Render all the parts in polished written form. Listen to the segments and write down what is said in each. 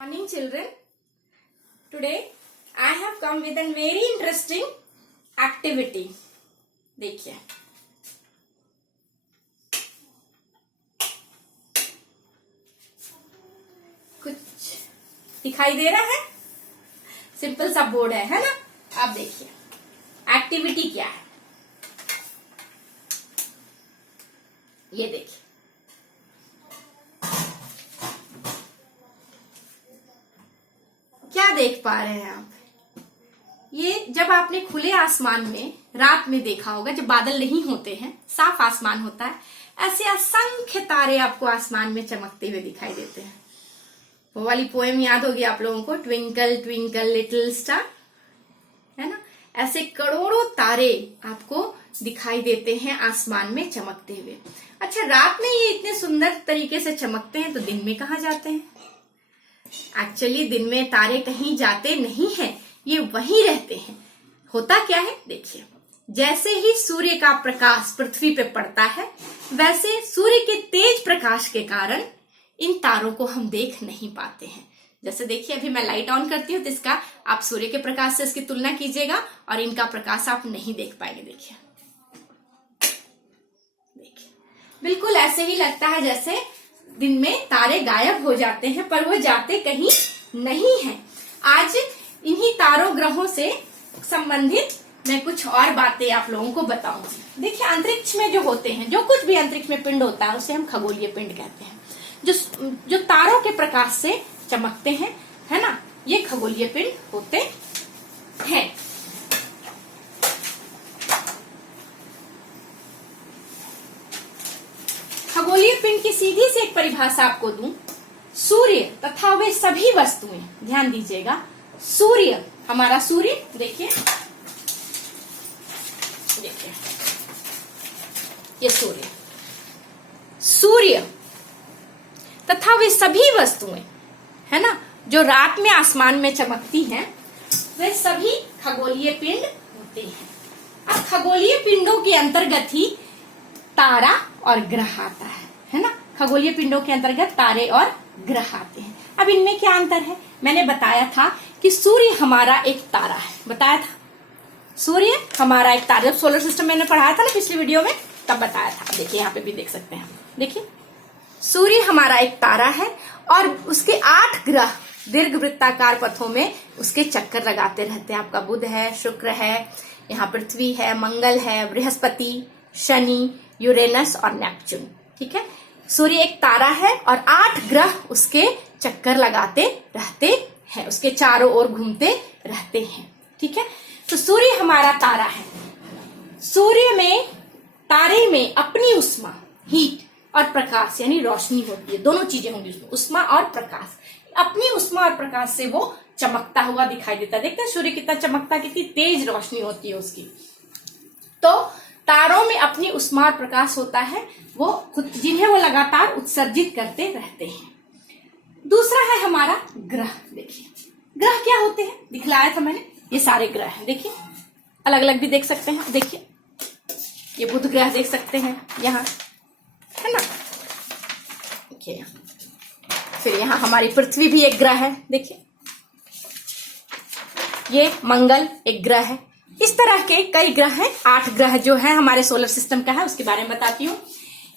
Morning children. Today I have come with a very interesting activity. देखिए कुछ दिखाई दे रहा है, सिंपल सा बोर्ड है ना। आप देखिए एक्टिविटी क्या है, ये देखिए। क्या देख पा रहे हैं आप? ये जब आपने खुले आसमान में रात में देखा होगा, जब बादल नहीं होते हैं, साफ आसमान होता है, ऐसे असंख्य तारे आपको आसमान में चमकते हुए दिखाई देते हैं। वो वाली पोएम याद होगी आप लोगों को, ट्विंकल ट्विंकल लिटिल स्टार, है ना। ऐसे करोड़ों तारे आपको दिखाई देते हैं आसमान में चमकते हुए। अच्छा, रात में ये इतने सुंदर तरीके से चमकते हैं, तो दिन में कहाँ जाते हैं? एक्चुअली दिन में तारे कहीं जाते नहीं हैं, ये वहीं रहते हैं। होता क्या है देखिए, जैसे ही सूर्य का प्रकाश पृथ्वी पे पड़ता है, वैसे सूर्य के तेज प्रकाश के कारण इन तारों को हम देख नहीं पाते हैं। जैसे देखिए, अभी मैं लाइट ऑन करती हूँ तो इसका आप सूर्य के प्रकाश से इसकी तुलना कीजिएगा और इनका प्रकाश आप नहीं देख पाएंगे। देखिए बिल्कुल ऐसे ही लगता है जैसे दिन में तारे गायब हो जाते हैं, पर वो जाते कहीं नहीं हैं। आज इन्हीं तारों ग्रहों से संबंधित मैं कुछ और बातें आप लोगों को बताऊंगी। देखिए, अंतरिक्ष में जो होते हैं, जो कुछ भी अंतरिक्ष में पिंड होता है, उसे हम खगोलीय पिंड कहते हैं। जो तारों के प्रकाश से चमकते हैं, है ना, ये खगोलीय पिंड होते हैं। खगोलीय पिंड की सीधी सी एक परिभाषा आपको दूं, सूर्य तथा वे सभी वस्तुएं, ध्यान दीजिएगा, सूर्य, हमारा सूर्य देखिए, देखिए ये सूर्य तथा वे सभी वस्तुएं, है ना, जो रात में आसमान में चमकती हैं, वे सभी खगोलीय पिंड होते हैं। अब खगोलीय पिंडों के अंतर्गत ही तारा और ग्रह आता है ना। खगोलीय पिंडों के अंतर्गत तारे और ग्रह आते हैं। अब इनमें क्या अंतर है? मैंने बताया था कि सूर्य हमारा एक तारा है, बताया था सूर्य हमारा एक तारा। जब सोलर सिस्टम मैंने पढ़ाया था ना पिछली वीडियो में, तब बताया था। देखिए यहाँ पे भी देख सकते हैं, देखिए सूर्य हमारा एक तारा है और उसके 8 ग्रह दीर्घ वृत्ताकार पथों में उसके चक्कर लगाते रहते हैं। आपका बुध है, शुक्र है, यहाँ पृथ्वी है, मंगल है, बृहस्पति, शनि, यूरेनस और नेपच्यून। ठीक है, सूर्य एक तारा है और 8 ग्रह उसके चक्कर लगाते रहते हैं, उसके चारों ओर घूमते रहते हैं। ठीक है, तो सूर्य हमारा तारा है। सूर्य में, तारे में अपनी उष्मा, हीट और प्रकाश यानी रोशनी होती है। दोनों चीजें होंगी उसमें, उष्मा और प्रकाश। अपनी उष्मा और प्रकाश से वो चमकता हुआ दिखाई देता है। देखते हैं सूर्य कितना चमकता, कितनी तेज रोशनी होती है उसकी। तो तारों में अपनी उष्मा और प्रकाश होता है, वो खुद, जिन्हें वो लगातार उत्सर्जित करते रहते हैं। दूसरा है हमारा ग्रह। देखिए ग्रह क्या होते हैं, दिखलाया था मैंने, ये सारे ग्रह हैं। देखिए अलग अलग भी देख सकते हैं, देखिए ये बुध ग्रह देख सकते हैं यहाँ, है ना, देखिए। फिर यहाँ हमारी पृथ्वी भी एक ग्रह है, देखिए ये मंगल एक ग्रह है। इस तरह के कई ग्रह हैं। 8 ग्रह जो है हमारे सोलर सिस्टम का है, उसके बारे में बताती हूँ।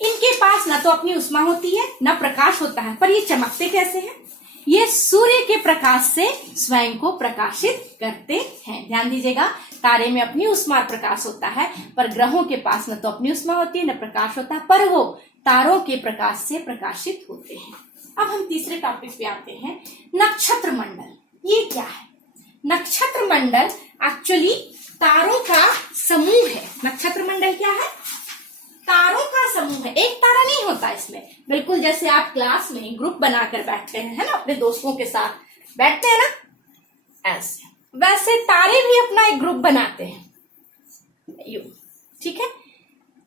इनके पास न तो अपनी उष्मा होती है, न प्रकाश होता है, पर ये चमकते कैसे हैं? ये सूर्य के प्रकाश से स्वयं को प्रकाशित करते हैं। ध्यान दीजिएगा, तारे में अपनी उष्मा और प्रकाश होता है, पर ग्रहों के पास न तो अपनी उष्मा होती है, न प्रकाश होता है, पर वो तारों के प्रकाश से प्रकाशित होते हैं। अब हम तीसरे टॉपिक पे आते हैं, नक्षत्र मंडल। ये क्या है? नक्षत्र मंडल एक्चुअली तारों का समूह है। नक्षत्र मंडल क्या है? तारों का समूह है। एक तारा नहीं होता इसमें, बिल्कुल जैसे आप क्लास में ग्रुप बनाकर बैठते हैं, है ना, अपने दोस्तों के साथ बैठते हैं ना, ऐसे वैसे तारे भी अपना एक ग्रुप बनाते हैं, यू। ठीक है,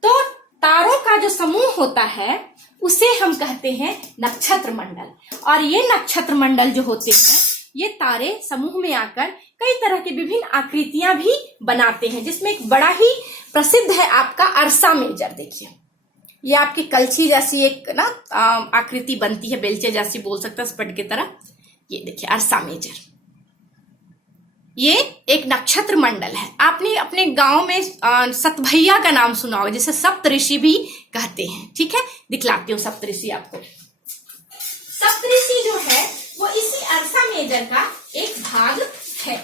तो तारों का जो समूह होता है उसे हम कहते हैं नक्षत्र मंडल। और ये नक्षत्र मंडल जो होते हैं, ये तारे समूह में आकर कई तरह की विभिन्न आकृतियां भी बनाते हैं, जिसमें एक बड़ा ही प्रसिद्ध है आपका अर्सा मेजर। देखिए ये आपकी कलछी जैसी एक ना आकृति बनती है, बेलचे जैसी बोल सकते हैं, स्पट की तरह। ये देखिए अर्सा मेजर, ये एक नक्षत्र मंडल है। आपने अपने गांव में सतभैया का नाम सुना होगा, जिसे सप्तऋषि भी कहते हैं। ठीक है, दिखलाती हूँ सप्तऋषि आपको। सप्तऋषि जो है वो इसी अर्सा मेजर का एक भाग है।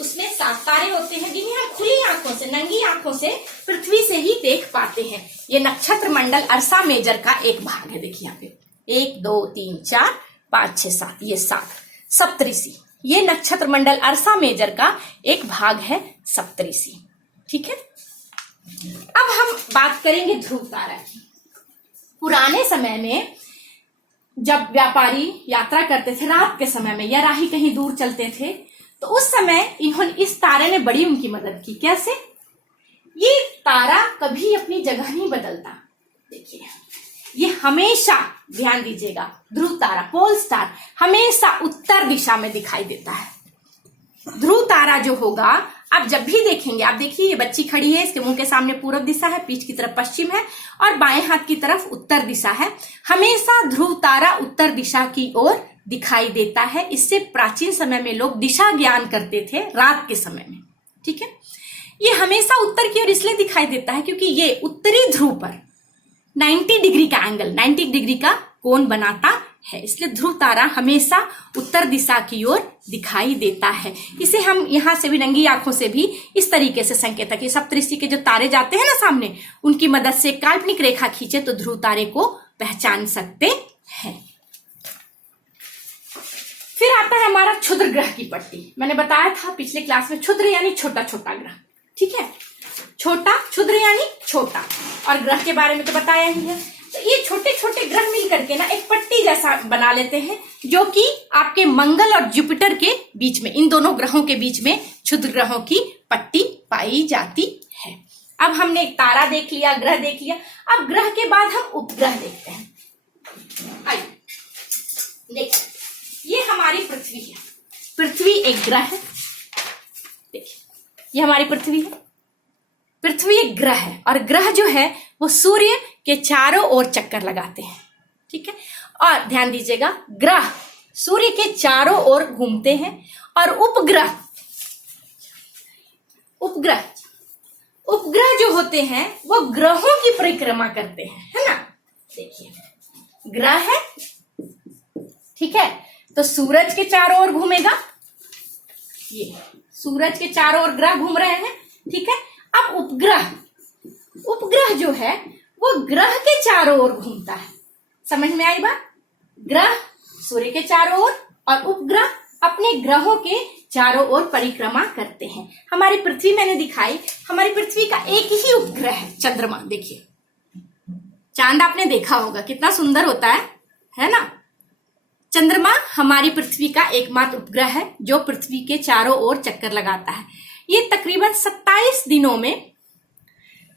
उसमें 7 तारे होते हैं जिन्हें हम खुली आंखों से, नंगी आंखों से पृथ्वी से ही देख पाते हैं। ये नक्षत्र मंडल अर्सा मेजर का एक भाग है। देखिए यहाँ पे 1 2 3 4 5 6 7, ये 7 सप्तऋषि। ये नक्षत्र मंडल अर्सा मेजर का एक भाग है सप्तऋषि। ठीक है, अब हम बात करेंगे ध्रुव तारा की। पुराने समय में जब व्यापारी यात्रा करते थे रात के समय में, या राही कहीं दूर चलते थे, तो उस समय इन्होंने, इस तारे ने बड़ी उनकी मदद की। कैसे? ये तारा कभी अपनी जगह नहीं बदलता। देखिए ये हमेशा, ध्यान दीजिएगा, ध्रुव तारा, पोल स्टार, हमेशा उत्तर दिशा में दिखाई देता है। ध्रुव तारा जो होगा, आप जब भी देखेंगे, आप देखिए ये बच्ची खड़ी है, इसके मुंह के सामने पूर्व दिशा है, पीठ की तरफ पश्चिम है और बाएं हाथ की तरफ उत्तर दिशा है। हमेशा ध्रुव तारा उत्तर दिशा की ओर दिखाई देता है। इससे प्राचीन समय में लोग दिशा ज्ञान करते थे रात के समय में। ठीक है, ये हमेशा उत्तर की ओर इसलिए दिखाई देता है क्योंकि ये उत्तरी ध्रुव पर 90 डिग्री का एंगल, 90 डिग्री का कोण बनाता है। इसलिए ध्रुव तारा हमेशा उत्तर दिशा की ओर दिखाई देता है। इसे हम यहां से भी नंगी आंखों से भी इस तरीके से संकेत है कि सप्तऋषि के जो तारे जाते हैं ना सामने, उनकी मदद से काल्पनिक रेखा खींचे तो ध्रुव तारे को पहचान सकते हैं। फिर आता है हमारा क्षुद्र ग्रह की पट्टी। मैंने बताया था पिछले क्लास में, क्षुद्र यानी छोटा छोटा ग्रह। ठीक है, छोटा, क्षुद्र यानी छोटा, और ग्रह के बारे में तो बताया ही है। तो ये छोटे छोटे ग्रह मिल करके ना एक पट्टी जैसा बना लेते हैं, जो कि आपके मंगल और जुपिटर के बीच में, इन दोनों ग्रहों के बीच में क्षुद्र ग्रहों की पट्टी पाई जाती है। अब हमने एक तारा देख लिया, ग्रह देख लिया। अब ग्रह के बाद हम उपग्रह देखते हैं। आइए देखिए, ये हमारी पृथ्वी है। पृथ्वी एक ग्रह है। देखिए ये हमारी पृथ्वी है। पृथ्वी एक ग्रह है, और ग्रह जो है वो सूर्य के चारों ओर चक्कर लगाते हैं। ठीक है, और ध्यान दीजिएगा, ग्रह सूर्य के चारों ओर घूमते हैं, और उपग्रह उपग्रह जो होते हैं वो ग्रहों की परिक्रमा करते हैं, है ना। देखिए ग्रह है, ठीक है, तो सूरज के चारों ओर घूमेगा। ये सूरज के चारों ओर ग्रह घूम रहे हैं। ठीक है, अब उपग्रह जो है वो ग्रह के चारों ओर घूमता है। समझ में आई बात? ग्रह सूर्य के चारों ओर और उपग्रह अपने ग्रहों के चारों ओर परिक्रमा करते हैं। हमारी पृथ्वी मैंने दिखाई, हमारी पृथ्वी का एक ही उपग्रह है, चंद्रमा। देखिए चांद आपने देखा होगा, कितना सुंदर होता है ना। चंद्रमा हमारी पृथ्वी का एकमात्र उपग्रह है जो पृथ्वी के चारों ओर चक्कर लगाता है। ये तकरीबन 27 दिनों में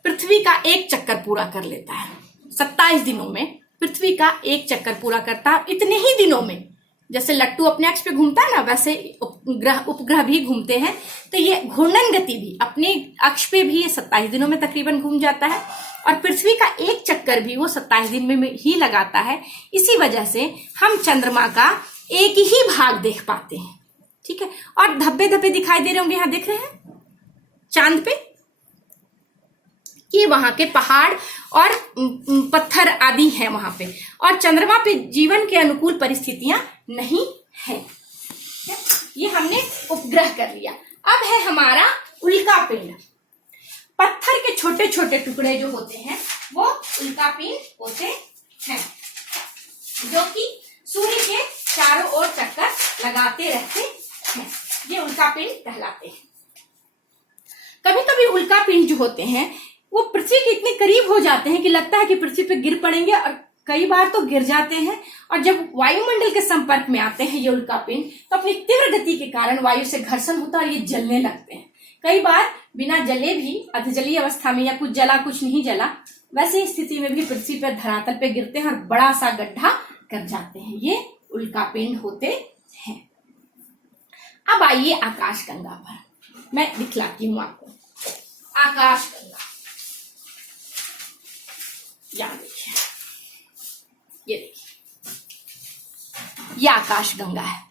पृथ्वी का एक चक्कर पूरा कर लेता है। 27 दिनों में पृथ्वी का एक चक्कर पूरा करता है। इतने ही दिनों में जैसे लट्टू अपने अक्ष पे घूमता है ना, वैसे उपग्रह भी घूमते हैं। तो ये घूर्णन गति भी अपने अक्ष पे भी ये 27 दिनों में तकरीबन घूम जाता है, और पृथ्वी का एक चक्कर भी वो 27 दिन में ही लगाता है। इसी वजह से हम चंद्रमा का एक ही भाग देख पाते हैं। ठीक है, और धब्बे धब्बे दिखाई दे रहे होंगे, यहां देख रहे हैं चांद पे, ये वहां के पहाड़ और पत्थर आदि हैं वहां पे, और चंद्रमा पे जीवन के अनुकूल परिस्थितियां नहीं है। ये हमने उपग्रह कर लिया। अब है हमारा उल्का पिंड। पत्थर के छोटे छोटे टुकड़े जो होते हैं वो उल्का पिंड होते हैं, जो कि सूर्य के चारों ओर चक्कर लगाते रहते हैं। ये उल्का पिंड कहलाते हैं। कभी कभी उल्का पिंड जो होते हैं वो पृथ्वी के इतने करीब हो जाते हैं कि लगता है कि पृथ्वी पे गिर पड़ेंगे, और कई बार तो गिर जाते हैं। और जब वायुमंडल के संपर्क में आते हैं ये उल्का पिंड, तो अपनी तीव्र गति के कारण वायु से घर्षण होता है और ये जलने लगते हैं। कई बार बिना जले भी, अधजलीय अवस्था में, या कुछ जला कुछ नहीं जला, वैसे स्थिति में भी पृथ्वी पर धरातल पे गिरते हैं और बड़ा सा गड्ढा कर जाते हैं। ये उल्का पिंड होते हैं। अब आइए आकाश गंगा पर, मैं दिखलाती हूं आपको आकाश गंगा। यहां देखिए, ये देखिए, ये आकाश गंगा है।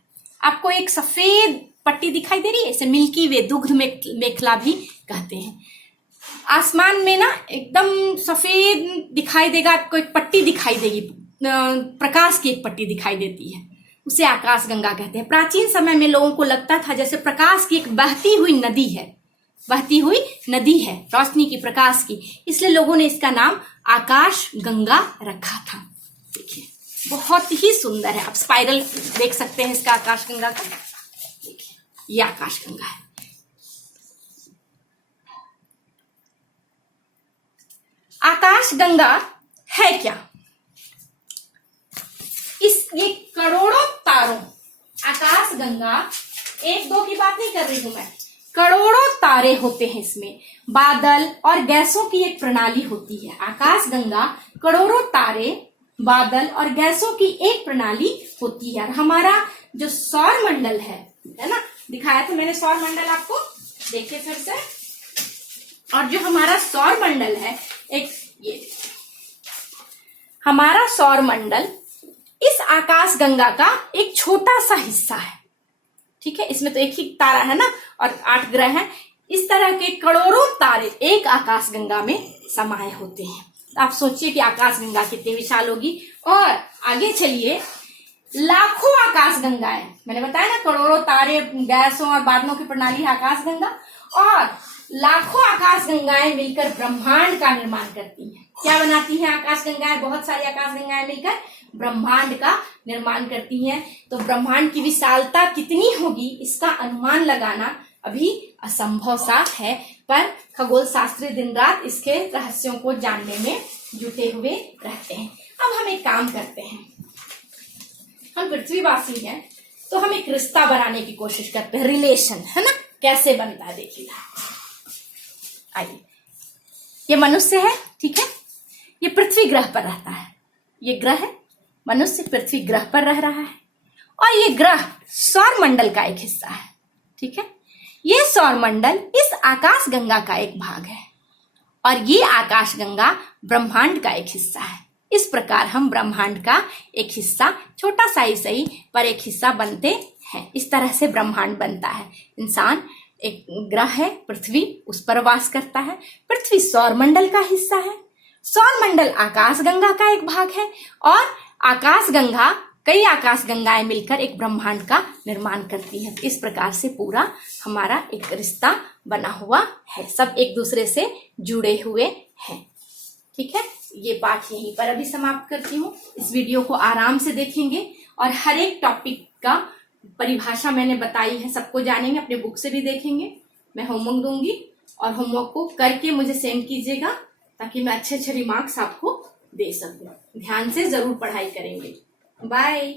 आपको एक सफेद पट्टी दिखाई दे रही है, इसे मिल्की वे दुग्ध मेखला भी कहते हैं। आसमान में ना एकदम सफेद दिखाई देगा आपको, एक पट्टी दिखाई देगी, प्रकाश की एक पट्टी दिखाई देती है, उसे आकाश गंगा कहते हैं। प्राचीन समय में लोगों को लगता था जैसे प्रकाश की एक बहती हुई नदी है, बहती हुई नदी है, रोशनी की, प्रकाश की, इसलिए लोगों ने इसका नाम आकाश गंगा रखा था। देखिए बहुत ही सुंदर है, आप स्पाइरल देख सकते हैं इसका आकाश गंगा का। देखिए ये आकाश गंगा है। आकाश गंगा है क्या? ये करोड़ों तारों, आकाश गंगा एक दो की बात नहीं कर रही हूं मैं, करोड़ों तारे होते हैं इसमें, बादल और गैसों की एक प्रणाली होती है। आकाश गंगा करोड़ों तारे, बादल और गैसों की एक प्रणाली होती है। और हमारा जो सौर मंडल है ना, दिखाया था मैंने सौर मंडल आपको, देखिए फिर से। और जो हमारा सौर मंडल है, एक ये हमारा सौर मंडल इस आकाश गंगा का एक छोटा सा हिस्सा है, ठीक है। इसमें तो एक ही तारा है ना, और 8 ग्रह हैं। इस तरह के करोड़ों तारे एक आकाश गंगा में समाये होते हैं। आप सोचिए कि आकाश गंगा कितनी विशाल होगी। और आगे चलिए, लाखों आकाश गंगाएं, मैंने बताया ना करोड़ों तारे, गैसों और बादलों की प्रणाली है आकाश गंगा, और लाखों आकाश गंगाएं मिलकर ब्रह्मांड का निर्माण करती हैं। क्या बनाती हैं आकाश गंगाएं? बहुत सारी आकाश गंगाएं मिलकर ब्रह्मांड का निर्माण करती हैं। तो ब्रह्मांड की विशालता कितनी होगी इसका अनुमान लगाना अभी असंभव सा है, पर खगोल शास्त्री दिन रात इसके रहस्यों को जानने में जुटे हुए रहते हैं। अब हम एक काम करते हैं, हम पृथ्वीवासी हैं तो हम एक रिश्ता बनाने की कोशिश करते हैं, रिलेशन, है ना, कैसे बनता है देखिएगा। आइए, ये मनुष्य है, ठीक है, ये पृथ्वी ग्रह पर रहता है, ये ग्रह है, मनुष्य पृथ्वी ग्रह पर रह रहा है, और ये ग्रह सौर मंडल का एक हिस्सा है, ठीक है। ये सौर मंडल इस आकाश गंगा का एक भाग है, और ये आकाश गंगा ब्रह्मांड का एक हिस्सा है। इस प्रकार हम ब्रह्मांड का एक हिस्सा, छोटा सा ही सही पर एक हिस्सा बनते हैं। इस तरह से ब्रह्मांड बनता है। इंसान एक ग्रह है पृथ्वी, उस पर वास करता है। पृथ्वी सौर मंडल का हिस्सा है, सौर मंडल आकाश गंगा का एक भाग है, और आकाश गंगा, कई आकाश गंगाएं मिलकर एक ब्रह्मांड का निर्माण करती हैं। इस प्रकार से पूरा हमारा एक रिश्ता बना हुआ है, सब एक दूसरे से जुड़े हुए हैं, ठीक है। ये पाठ यहीं पर अभी समाप्त करती हूँ। इस वीडियो को आराम से देखेंगे और हर एक टॉपिक का परिभाषा मैंने बताई है, सबको जानेंगे, अपने बुक से भी देखेंगे। मैं होमवर्क दूंगी और होमवर्क को करके मुझे सेंड कीजिएगा, ताकि मैं अच्छे अच्छे रिमार्क्स आपको दे सकूं। ध्यान से जरूर पढ़ाई करेंगे। बाय।